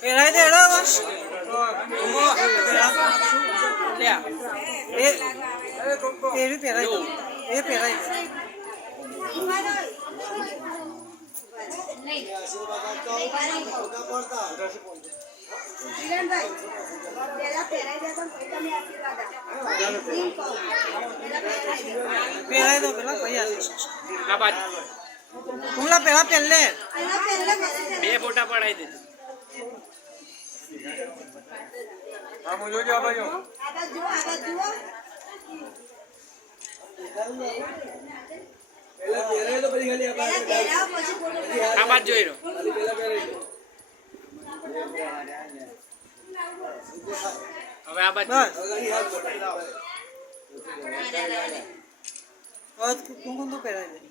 પહેરાઈ દે હેડો બસ એવી પહેરાઈ દો એ પહેરાઈ દે પહેરાઈ દો પેલા ભાઈ આ કુમલા પેલા પહેલે બે ફોટા પડાઈ દે આમ જોજો આ બાજુ આગળ જુઓ પેલા પહેરાઈ દો પછી ખાલી આ બાજુ જોઈ લો હવે આ બાજુ બસ કુમકુમ તો પહેરાઈ દે